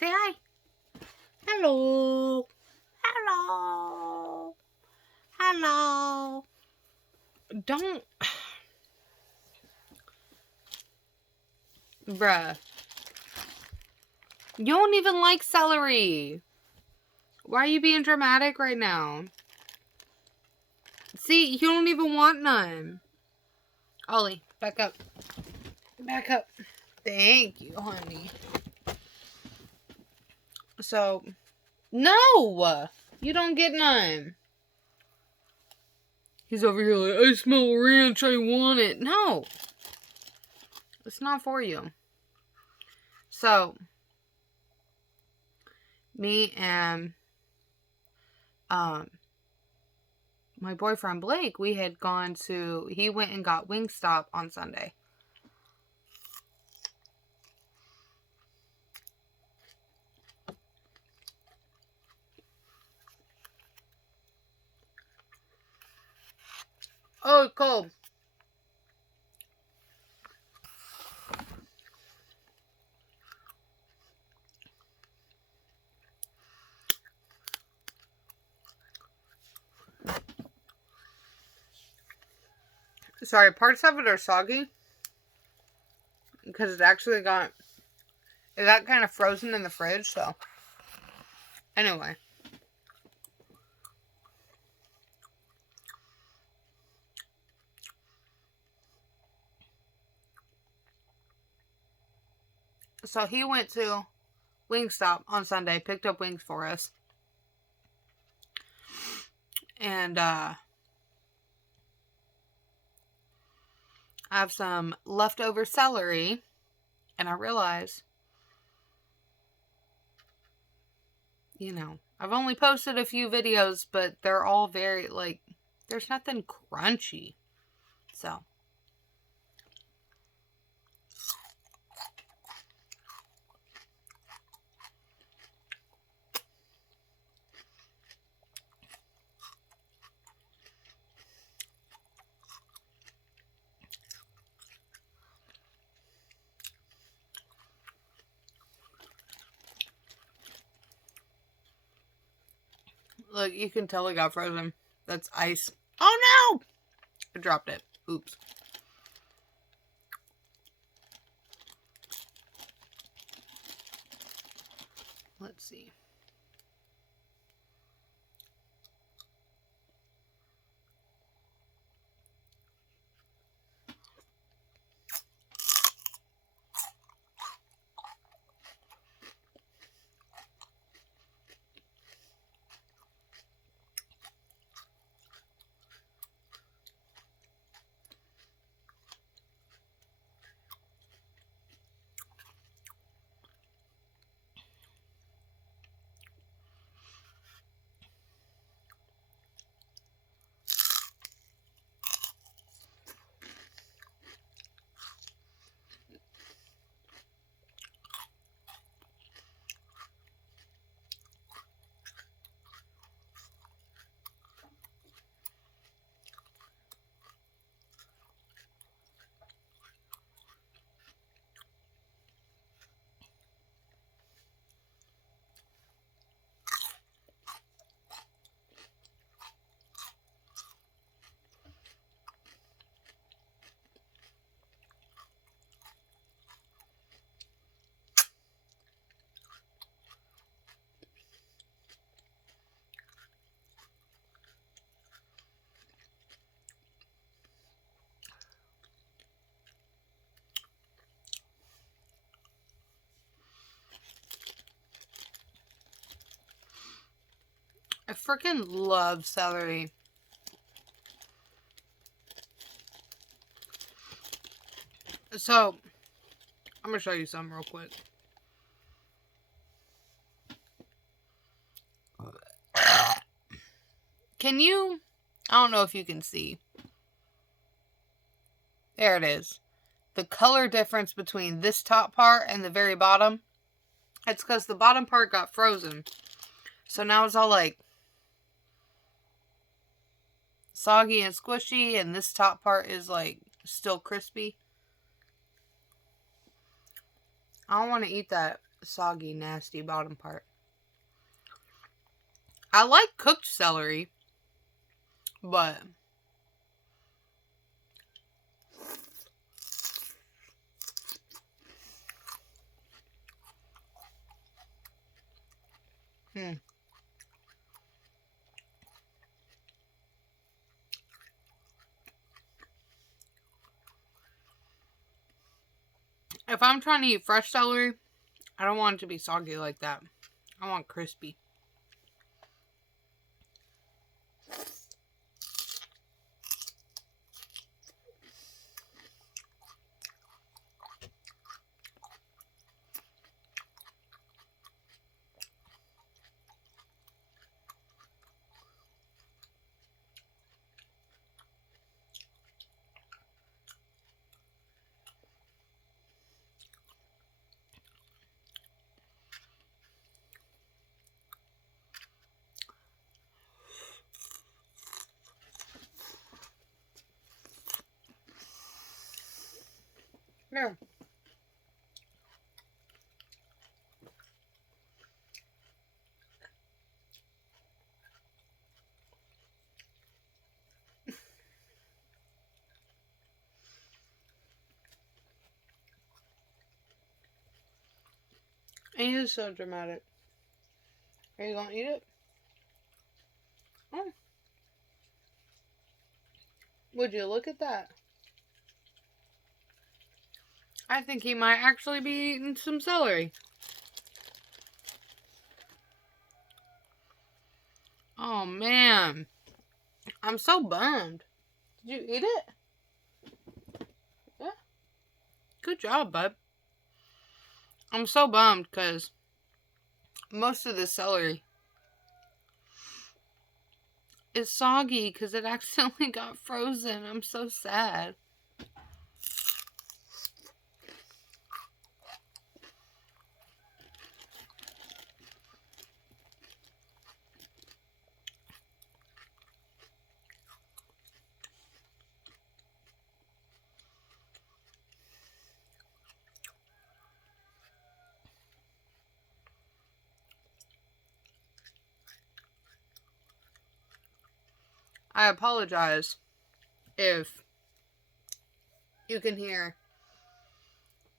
Say hi. Hello. Hello. Hello. Don't. Bruh. You don't even like celery. Why are you being dramatic right now? See, you don't even want none. Ollie, back up. Back up. Thank you, honey. So, no! You don't get none. He's over here like, I smell ranch, I want it. No. It's not for you. So, me and my boyfriend Blake, we had gone to, he went and got Wingstop on Sunday. Oh, it's cold. Sorry, parts of it are soggy. Because it actually got kind of frozen in the fridge, so. Anyway. So he went to Wingstop on Sunday, picked up wings for us. And I have some leftover celery. And I realized, you know, I've only posted a few videos, but they're all very, like, there's nothing crunchy. So. Look, you can tell it got frozen. That's ice. Oh no! I dropped it. Oops. Let's see. I freaking love celery. So, I'm going to show you something real quick. Can you, I don't know if you can see. There it is. The color difference between this top part and the very bottom. It's because the bottom part got frozen. So now it's all like soggy and squishy, and this top part is like still crispy. I don't want to eat that soggy, nasty bottom part. I like cooked celery, but if I'm trying to eat fresh celery, I don't want it to be soggy like that. I want crispy. Yeah. He is so dramatic. Are you gonna eat it? Oh. Would you look at that? I think he might actually be eating some celery. Oh man. I'm so bummed. Did you eat it? Yeah. Good job, bud. I'm so bummed because most of the celery is soggy because it accidentally got frozen. I'm so sad. I apologize if you can hear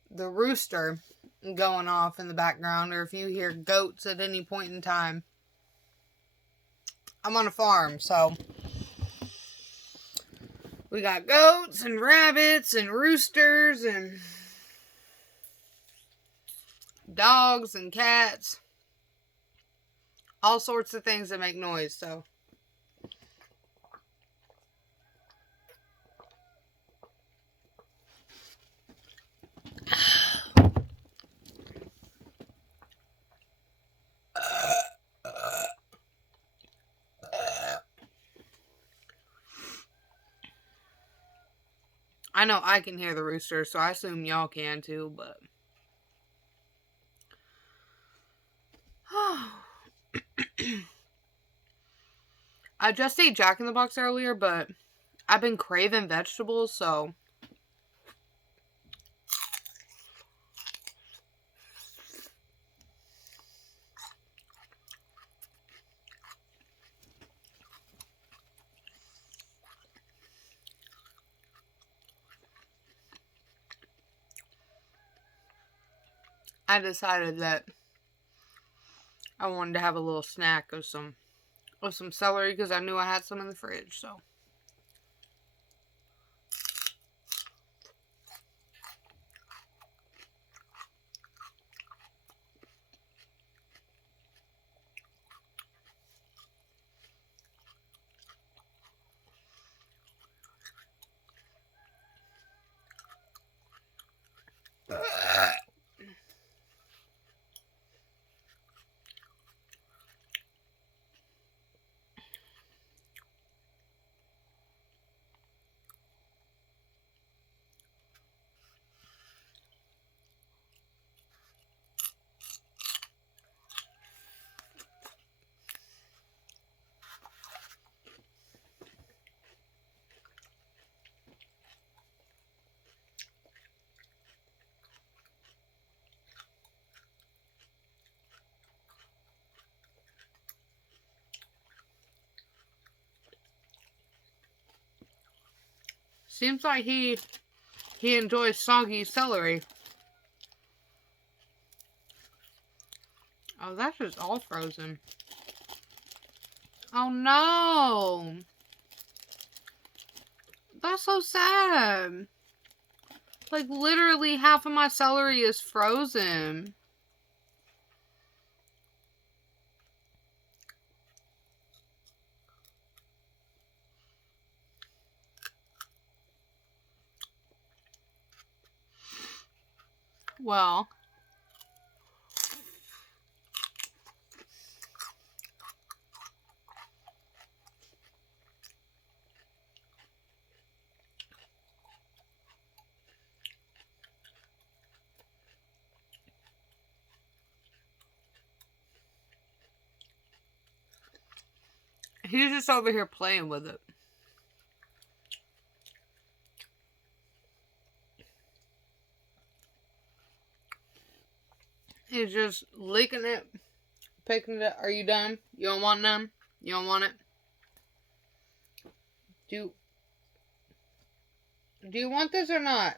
the rooster going off in the background or if you hear goats at any point in time. I'm on a farm, so we got goats and rabbits and roosters and dogs and cats. All sorts of things that make noise, so. I know I can hear the rooster, so I assume y'all can too, but. I just ate Jack in the Box earlier, but I've been craving vegetables, so. I decided that I wanted to have a little snack of some celery because I knew I had some in the fridge, so. Seems like he enjoys soggy celery. Oh, that's just all frozen. Oh no! That's so sad. Like, literally half of my celery is frozen. Well, he's just over here playing with it. He's just licking it, picking it up. Are you done? You don't want none? You don't want it? Do you want this or not?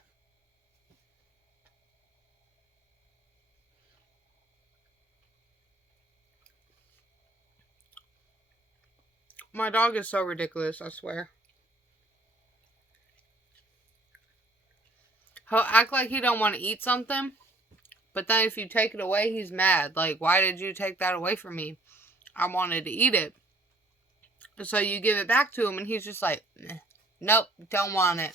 My dog is so ridiculous, I swear. He'll act like he don't want to eat something, but then if you take it away, he's mad. Like, why did you take that away from me? I wanted to eat it. So you give it back to him, and he's just like, nope, don't want it.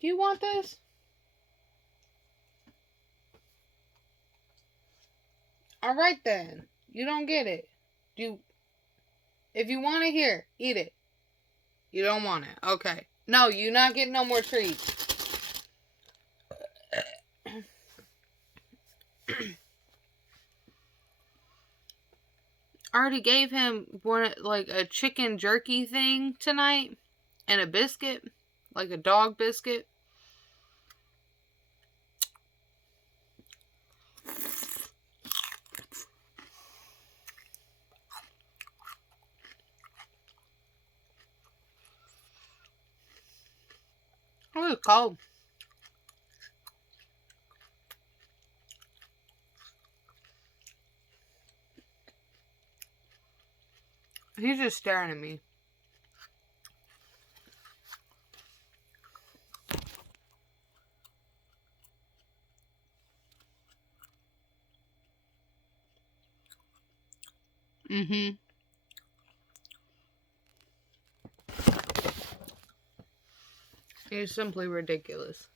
Do you want this? Alright then. You don't get it. If you want it, here, eat it. You don't want it. Okay. No, you're not getting no more treats. I already gave him like a chicken jerky thing tonight and a biscuit, like a dog biscuit. Oh, it's cold. He's just staring at me. Mm-hmm. He's simply ridiculous.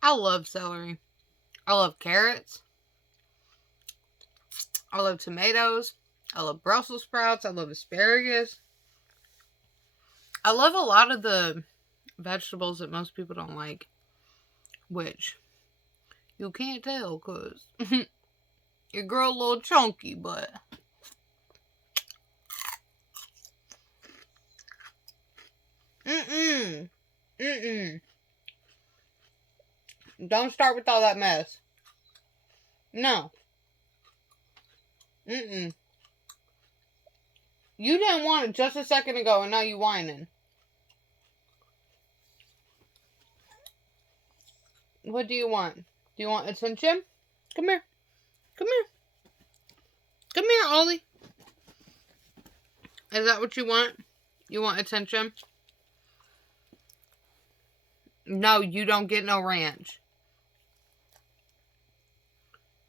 I love celery. I love carrots. I love tomatoes. I love Brussels sprouts. I love asparagus. I love a lot of the vegetables that most people don't like, which you can't tell because you grow a little chunky, but don't start with all that mess. No. You didn't want it just a second ago and now you whining. What do you want? Do you want attention? Come here. Come here. Come here, Ollie. Is that what you want? You want attention? No, you don't get no ranch.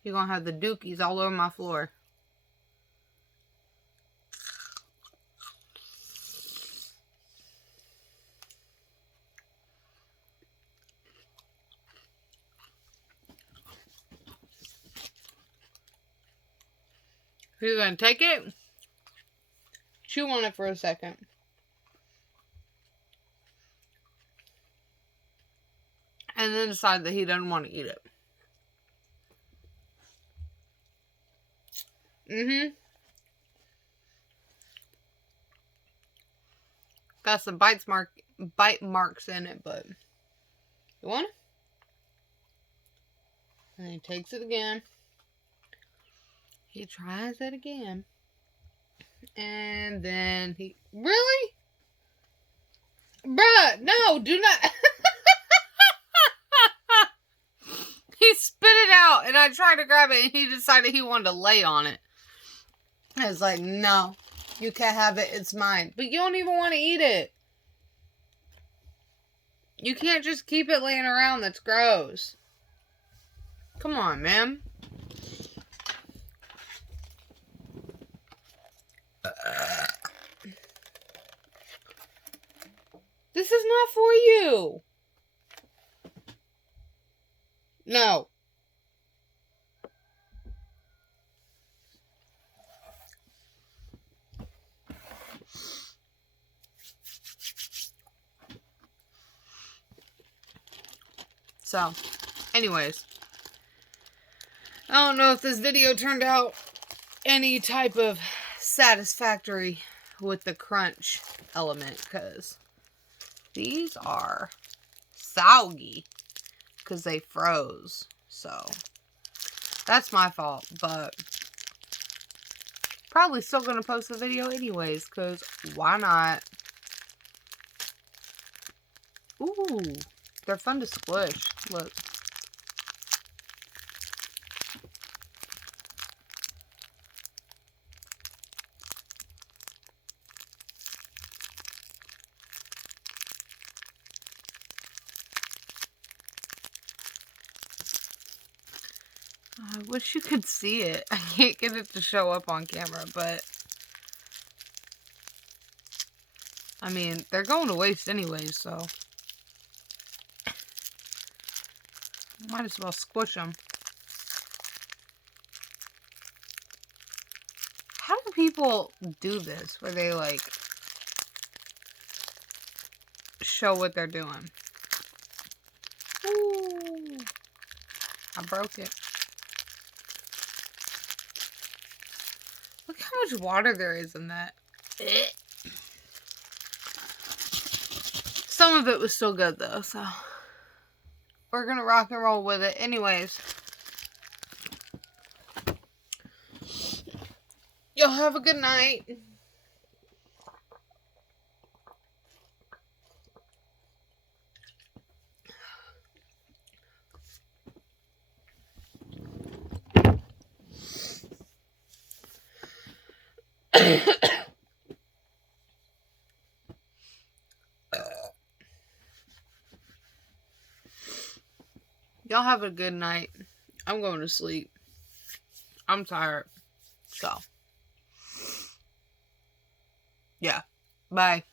You're gonna have the dookies all over my floor. You're gonna take it, chew on it for a second. And then decide that he doesn't want to eat it. Got some bite marks in it, but you want it? And he takes it again. He tries it again. And then he... Really? Bruh, no, do not... He spit it out, and I tried to grab it, and he decided he wanted to lay on it. I was like, no, you can't have it, it's mine. But you don't even want to eat it. You can't just keep it laying around, that's gross. Come on, man. This is not for you. No. So, anyways. I don't know if this video turned out any type of satisfactory with the crunch element, because these are soggy because they froze. So, that's my fault, but probably still going to post the video anyways, because why not? Ooh, they're fun to squish. Look. I wish you could see it. I can't get it to show up on camera, but I mean, they're going to waste anyways, so might as well squish them. How do people do this where they like show what they're doing? Ooh, I broke it. Look how much water there is in that. Some of it was still good though, so we're gonna rock and roll with it anyways. Y'all have a good night. Y'all have a good night. I'm going to sleep. I'm tired. So, yeah. Bye.